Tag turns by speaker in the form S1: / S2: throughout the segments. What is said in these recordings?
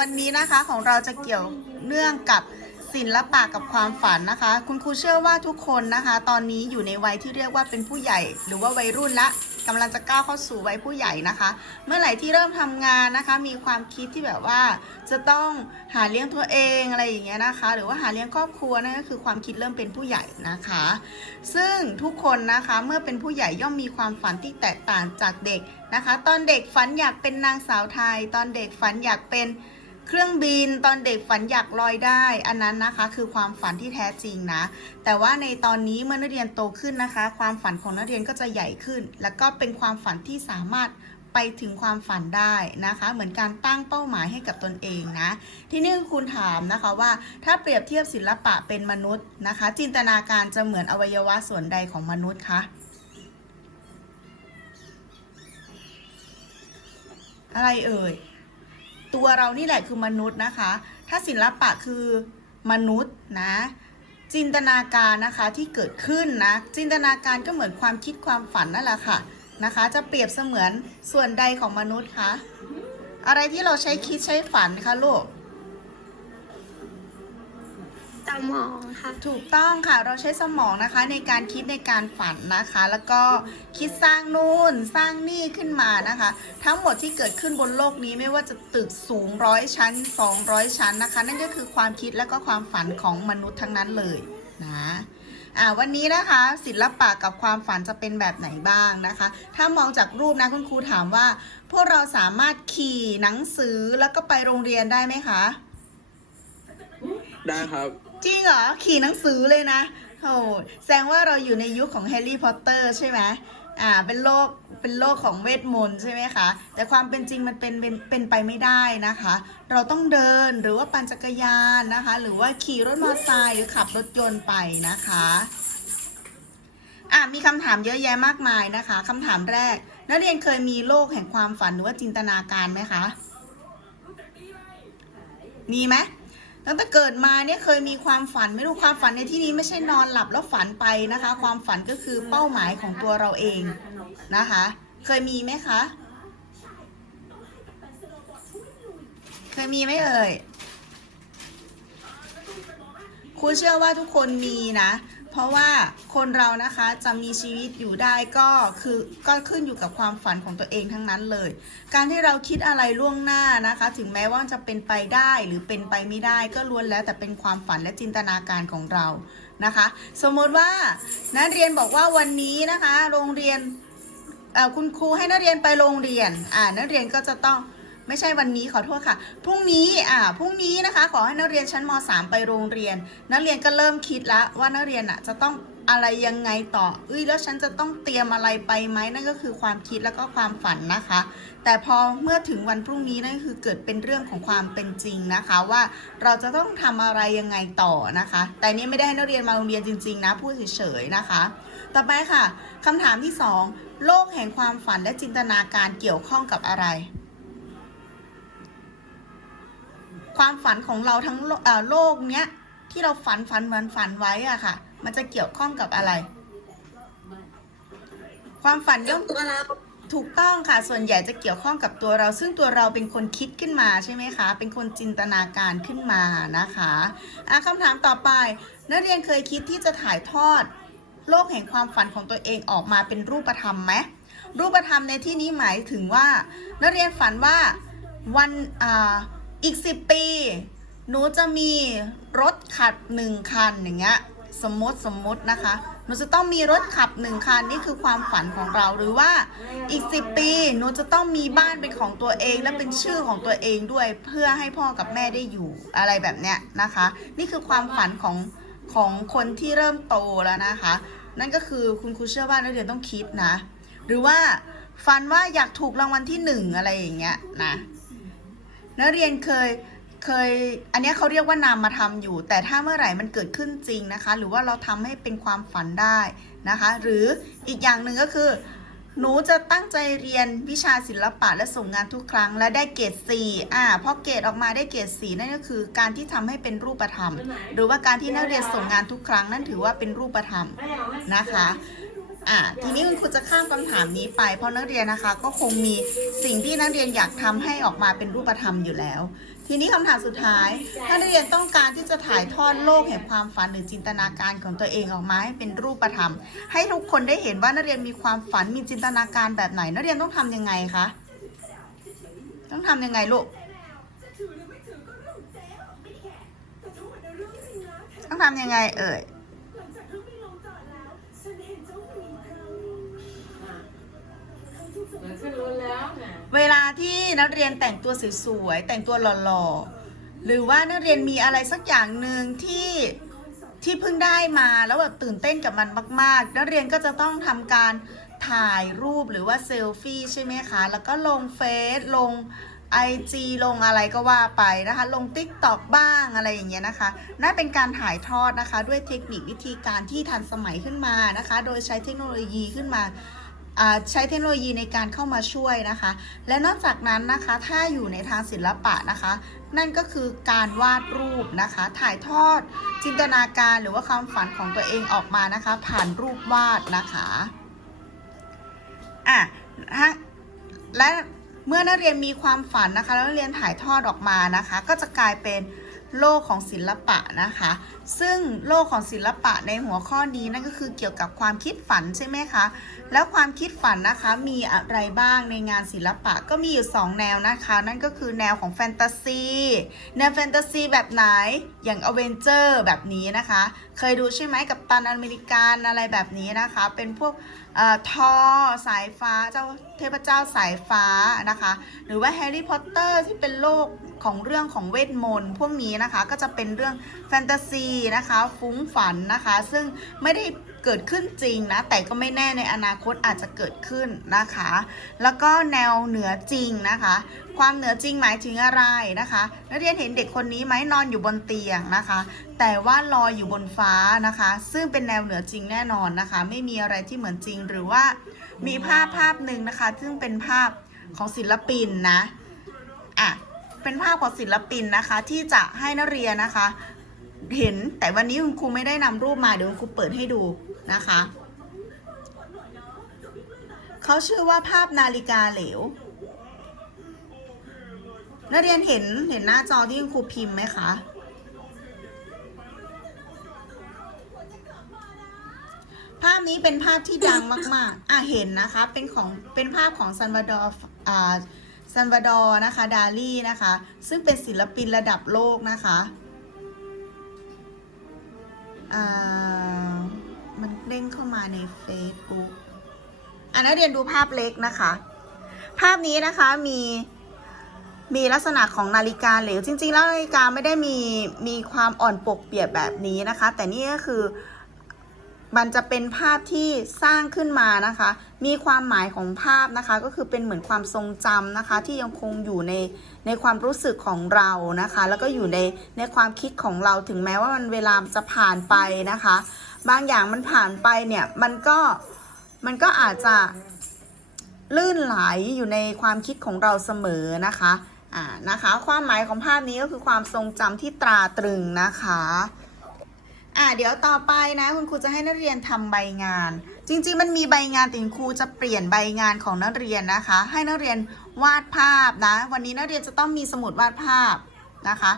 S1: วันนี้นะคะของเราจะเกี่ยวเนื่องกับศิลปะกับความฝันนะคะ คุณครูเชื่อว่าทุกคนนะคะ ตอนนี้อยู่ในวัยที่เรียกว่าเป็นผู้ใหญ่ หรือว่าวัยรุ่นละกำลังจะก้าวเข้าสู่วัยผู้ใหญ่นะคะ เมื่อไหร่ที่เริ่มทำงานนะคะ มีความคิดที่แบบว่า จะต้องหาเลี้ยงตัวเองอะไรอย่างเงี้ยนะคะ หรือว่าหาเลี้ยงครอบครัวนั่นก็คือความคิดเริ่มเป็นผู้ใหญ่นะคะ ซึ่งทุกคนนะคะเมื่อเป็นผู้ใหญ่ย่อมมีความฝันที่แตกต่างจากเด็กนะคะ ตอนเด็กฝันอยากเป็นนางสาวไทย ตอนเด็กฝันอยากเป็น เครื่องบินตอนเด็กฝันอยากลอยได้ อันนั้นนะคะคือความฝันที่แท้จริงนะ แต่ว่าในตอนนี้เมื่อนักเรียนโตขึ้นนะคะ ความฝันของนักเรียนก็จะใหญ่ขึ้น แล้วก็เป็นความฝันที่สามารถไปถึงความฝันได้นะคะ เหมือนการตั้งเป้าหมายให้กับตนเองนะ ที่นี่คุณถามนะคะว่าถ้าเปรียบเทียบศิลปะเป็นมนุษย์นะคะ จินตนาการจะเหมือนอวัยวะส่วนใดของมนุษย์คะอะไรเอ่ย ตัวเรานี่แหละคือมนุษย์นะคะ ถ้าศิลปะคือมนุษย์นะ จินตนาการนะคะที่เกิดขึ้นนะ จินตนาการก็เหมือนความคิดความฝันนั่นแหละค่ะนะคะ จะเปรียบเสมือนส่วนใดของมนุษย์คะอะไรที่เราใช้คิดใช้ฝันคะลูก
S2: สมองค่ะ
S1: ถูกต้องค่ะเราใช้สมองนะคะในการคิดในการฝันนะคะ แล้วก็คิดสร้างนู่นสร้างนี่ขึ้นมานะคะ ทั้งหมดที่เกิดขึ้นบนโลกนี้ไม่ว่าจะตึกสูงร้อยชั้น 200 ชั้นนะคะ นั่นก็คือความคิดและก็ความฝันของมนุษย์ทั้งนั้นเลยนะอ่าวันนี้นะคะศิลปะกับความฝันจะเป็นแบบไหนบ้างนะคะ ถ้ามองจากรูปนะคุณครูถามว่า พวกเราสามารถขี่หนังสือแล้วก็ไปโรงเรียนได้ไหมคะ
S3: ได้ครับ
S1: จริงเหรอ ขี่หนังสือเลยนะโอ้แสดงว่าเราอยู่ในยุคของแฮร์รี่พอตเตอร์ใช่ไหมอ่าเป็นโลกเป็นโลกของเวทมนต์ใช่ไหมคะ แต่ความเป็นจริงมันเป็นเป็นเป็นไปไม่ได้นะคะ เราต้องเดินหรือว่าปั่นจักรยานนะคะ หรือว่าขี่รถมอเตอร์ไซค์หรือขับรถยนต์ไปนะคะอะมีคำถามเยอะแยะมากมายนะคะคำถามแรก นักเรียนเคยมีโลกแห่งความฝันหรือว่าจินตนาการไหมคะ มีไหม ตั้งแต่เกิดมาเนี่ยเคยมีความฝันไม่รู้ความฝันในที่นี้ไม่ใช่นอนหลับแล้วฝันไปนะคะ ความฝันก็คือเป้าหมายของตัวเราเองนะคะ เคยมีไหมคะ เคยมีไหมเอ่ยครูเชื่อว่าทุกคนมีนะ เพราะว่าคนเรานะคะจะมีชีวิตอยู่ได้ก็คือก็ขึ้นอยู่กับความฝันของตัวเองทั้งนั้นเลย การที่เราคิดอะไรล่วงหน้านะคะ ถึงแม้ว่าจะเป็นไปได้หรือเป็นไปไม่ได้ ก็ล้วนแล้วแต่เป็นความฝันและจินตนาการของเรานะคะ สมมติว่านักเรียนบอกว่าวันนี้นะคะ โรงเรียนคุณครูให้นักเรียนไปโรงเรียนอ่านักเรียนก็จะต้อง ไม่ใช่วันนี้ขอโทษค่ะ พรุ่งนี้อ่าพรุ่งนี้นะคะ ขอให้นักเรียนชั้นม .3 ไปโรงเรียน นักเรียนก็เริ่มคิดแล้วว่านักเรียนอะจะต้องอะไรยังไงต่อเอ้ยแล้วฉันจะต้องเตรียมอะไรไปไหมนั่นก็คือความคิดแล้วก็ความฝันนะคะ แต่พอเมื่อถึงวันพรุ่งนี้นั่นคือเกิดเป็นเรื่องของความเป็นจริงนะคะ ว่าเราจะต้องทำอะไรยังไงต่อนะคะ แต่นี่ไม่ได้ให้นักเรียนมาโรงเรียนจริงๆนะพูดเฉยๆนะคะ ต่อไปค่ะคำถามที่สองโลกแห่งความฝันและจินตนาการเกี่ยวข้องกับอะไร ความฝันของเราทั้งโลกเนี้ยที่เราฝันฝันฝันฝันไว้อะค่ะ มันจะเกี่ยวข้องกับอะไร ความฝันย่อม
S2: ตัวเรา
S1: ถูกต้องค่ะ ส่วนใหญ่จะเกี่ยวข้องกับตัวเรา ซึ่งตัวเราเป็นคนคิดขึ้นมาใช่ไหมคะ เป็นคนจินตนาการขึ้นมานะคะอะคำถามต่อไป นักเรียนเคยคิดที่จะถ่ายทอด โลกแห่งความฝันของตัวเองออกมาเป็นรูปธรรมไหมรูปธรรมในที่นี้หมายถึงว่า นักเรียนฝันว่าวันอ่า อีก10ปี หนูจะมีรถขับหนึ่งคันอย่างเงี้ยสมมติสมมตินะคะหนูจะต้องมีรถขับหนึ่งคันนี่คือความฝันของเราหรือว่าอีก10ปีหนูจะต้องมีบ้านเป็นของตัวเองและเป็นชื่อของตัวเองด้วยเพื่อให้พ่อกับแม่ได้อยู่อะไรแบบเนี้ยนะคะ นี่คือความฝันของของคนที่เริ่มโตแล้วนะคะ นั่นก็คือคุณครูเชื่อว่านักเรียนต้องคิดนะ หรือว่าฝันว่าอยากถูกรางวัลที่หนึ่งอะไรอย่างเงี้ยนะ นักเรียนเคยเคยอันนี้เขาเรียกว่านามมาทำอยู่ แต่ถ้าเมื่อไหร่มันเกิดขึ้นจริงนะคะ หรือว่าเราทำให้เป็นความฝันได้นะคะ หรืออีกอย่างหนึ่งก็คือ หนูจะตั้งใจเรียนวิชาศิลปะและส่งงานทุกครั้ง และได้เกรด4อ่าพอเกรดออกมาได้เกรด4นั่นก็คือการที่ทำให้เป็นรูปธรรม หรือว่าการที่นักเรียนส่งงานทุกครั้งนั่นถือว่าเป็นรูปธรรมนะคะ อะทีนี้คุณครูจะข้ามคำถามนี้ไป เพราะนักเรียนนะคะ ก็คงมีสิ่งที่นักเรียนอยากทำให้ออกมาเป็นรูปธรรมอยู่แล้ว ทีนี้คำถามสุดท้ายถ้านักเรียนต้องการที่จะถ่ายทอดโลกแห่งความฝันหรือจินตนาการของตัวเองออกมาให้เป็นรูปธรรม ให้ทุกคนได้เห็นว่านักเรียนมีความฝันมีจินตนาการแบบไหน นักเรียนต้องทำยังไงคะต้องทำยังไงลูกต้องทำยังไงเอ่ย
S4: ขึ้นรถแล้วเนี่ย
S1: เวลาที่นักเรียนแต่งตัวสวยๆแต่งตัวหล่อๆหรือว่านักเรียนมีอะไรสักอย่างหนึ่งที่ที่เพิ่งได้มาแล้วแบบตื่นเต้นกับมันมากๆ นักเรียนก็จะต้องทำการถ่ายรูปหรือว่าเซลฟี่ใช่ไหมคะ แล้วก็ลงเฟซลง IG ลงอะไรก็ว่าไปนะคะ ลง Tik t o อกบ้างอะไรอย่างเงี้ยนะคะนั่นเป็นการถ่ายทอดนะคะ ด้วยเทคนิควิธีการที่ทันสมัยขึ้นมานะคะ โดยใช้เทคโนโลยีขึ้นมา ใช้เทคโนโลยีในการเข้ามาช่วยนะคะ และนอกจากนั้นนะคะถ้าอยู่ในทางศิลปะนะคะ นั่นก็คือการวาดรูปนะคะ ถ่ายทอด จินตนาการหรือว่าความฝันของตัวเองออกมานะคะ ผ่านรูปวาดนะคะอะและเมื่อนักเรียนมีความฝันนะคะ แล้วนักเรียนถ่ายทอดออกมานะคะ ก็จะกลายเป็น โลกของศิลปะนะคะ ซึ่งโลกของศิลปะในหัวข้อนี้นั่นก็คือเกี่ยวกับความคิดฝันใช่ไหมคะ แล้วความคิดฝันนะคะมีอะไรบ้างในงานศิลปะก็มีอยู่ 2 แนวนะคะ นั่นก็คือแนวของแฟนตาซีแนวแฟนตาซีแบบไหนอย่างอเวนเจอร์แบบนี้นะคะ เคยดูใช่ไหมกับตันอเมริกันอะไรแบบนี้นะคะ เป็นพวกทอสายฟ้าเจ้าเทพเจ้าสายฟ้านะคะ หรือว่าแฮร์รี่พอตเตอร์ที่เป็นโลกของเรื่องของเวทมนต์พวกนี้นะคะก็จะเป็นเรื่องแฟนตาซีนะคะ ฟุ้งฝันนะคะ ซึ่งไม่ได้ เกิดขึ้นจริงนะ แต่ก็ไม่แน่ในอนาคตอาจจะเกิดขึ้นนะคะ แล้วก็แนวเหนือจริงนะคะ ความเหนือจริงหมายถึงอะไรนะคะนักเรียนเห็นเด็กคนนี้ไหมนอนอยู่บนเตียงนะคะ แต่ว่าลอยอยู่บนฟ้านะคะ ซึ่งเป็นแนวเหนือจริงแน่นอนนะคะ ไม่มีอะไรที่เหมือนจริงหรือว่ามีภาพภาพหนึ่งนะคะ ซึ่งเป็นภาพของศิลปินนะอะเป็นภาพของศิลปินนะคะ ที่จะให้นักเรียนนะคะ เห็นแต่วันนี้คุณครูไม่ได้นำรูปมาเดี๋ยวคุณครูเปิดให้ดู นะคะ เขาชื่อว่าภาพนาฬิกาเหลว นักเรียนเห็นเห็นหน้าจอที่คุณครูพิมพ์ไหมคะภาพนี้เป็นภาพที่ดังมาก ๆ อะเห็นนะคะ เป็นของ เป็นภาพของซันวาดอร์อ่าซันวาดอร์นะคะ ดาลี่นะคะ ซึ่งเป็นศิลปินระดับโลกนะคะ อ่า มันเด้งเข้ามาใน Facebook อะนักเรียนดูภาพเล็กนะคะ ภาพนี้นะคะมีมีลักษณะของนาฬิกาเหลวจริง ๆ แล้วนาฬิกาไม่ได้มีมีความอ่อนปกเปียกแบบนี้นะคะ แต่นี่ก็คือมันจะเป็นภาพที่สร้างขึ้นมานะคะ มีความหมายของภาพนะคะ ก็คือเป็นเหมือนความทรงจำนะคะ ที่ยังคงอยู่ในในความรู้สึกของเรานะคะ แล้วก็อยู่ในในความคิดของเราถึงแม้ว่ามันเวลาจะผ่านไปนะคะ บางอย่างมันผ่านไปเนี่ย มันก็มันก็อาจจะลื่นไหลอยู่ในความคิดของเราเสมอนะคะอ่านะคะ ความหมายของภาพนี้ก็คือความทรงจำที่ตราตรึงนะคะอ่าเดี๋ยวต่อไปนะคุณครูจะให้นักเรียนทำใบงาน จริงๆ มันมีใบงานแต่คุณครูจะเปลี่ยนใบงานของนักเรียนนะคะ ให้นักเรียนวาดภาพนะ วันนี้นักเรียนจะต้องมีสมุดวาดภาพนะคะ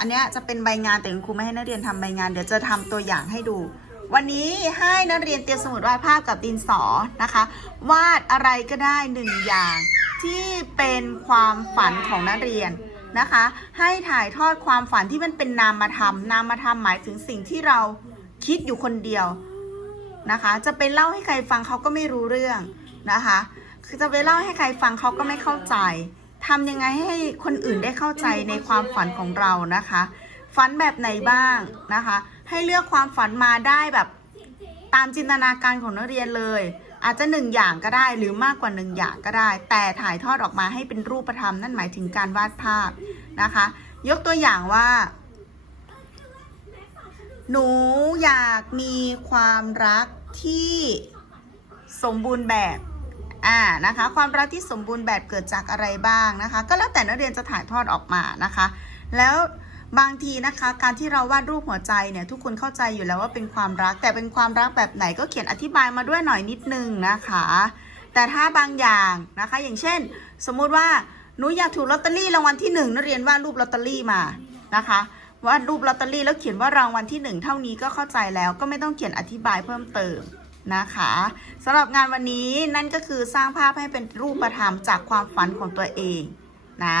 S1: อันนี้จะเป็นใบงานแต่คุณครูไม่ให้นักเรียนทำใบงาน เดี๋ยวจะทำตัวอย่างให้ดู วันนี้ให้นักเรียนเตรียมสมุดวาดภาพกับดินสอนะคะ วาดอะไรก็ได้หนึ่งอย่าง ที่เป็นความฝันของนักเรียนนะคะ ให้ถ่ายทอดความฝันที่มันเป็นนามธรรมนามธรรมหมายถึงสิ่งที่เราคิดอยู่คนเดียวนะคะ จะไปเล่าให้ใครฟังเขาก็ไม่รู้เรื่องนะคะ คือจะไปเล่าให้ใครฟังเขาก็ไม่เข้าใจ ทำยังไงให้คนอื่นได้เข้าใจในความฝันของเรานะคะ ฝันแบบไหนบ้างนะคะ ให้เลือกความฝันมาได้แบบตามจินตนาการของนักเรียนเลย อาจจะหนึ่งอย่างก็ได้หรือมากกว่าหนึ่งอย่างก็ได้ แต่ถ่ายทอดออกมาให้เป็นรูปธรรมนั่นหมายถึงการวาดภาพนะคะ ยกตัวอย่างว่า หนูอยากมีความรักที่สมบูรณ์แบบ อ่านะคะความรักที่สมบูรณ์แบบเกิดจากอะไรบ้างนะคะ ก็แล้วแต่นักเรียนจะถ่ายทอดออกมานะคะ แล้วบางทีนะคะ การที่เราวาดรูปหัวใจเนี่ยทุกคนเข้าใจอยู่แล้วว่าเป็นความรัก แต่เป็นความรักแบบไหนก็เขียนอธิบายมาด้วยหน่อยนิดนึงนะคะ แต่ถ้าบางอย่างนะคะ อย่างเช่น สมมุติว่าหนูอยากถูกลอตเตอรี่รางวัลที่หนึ่งนักเรียนวาดรูปลอตเตอรี่มานะคะวาดรูปลอตเตอรี่แล้วเขียนว่ารางวัลที่หนึ่งเท่านี้ก็เข้าใจแล้วก็ไม่ต้องเขียนอธิบายเพิ่มเติม นะคะสำหรับงานวันนี้นั่นก็คือสร้างภาพให้เป็นรูปธรรมจากความฝันของตัวเองนะ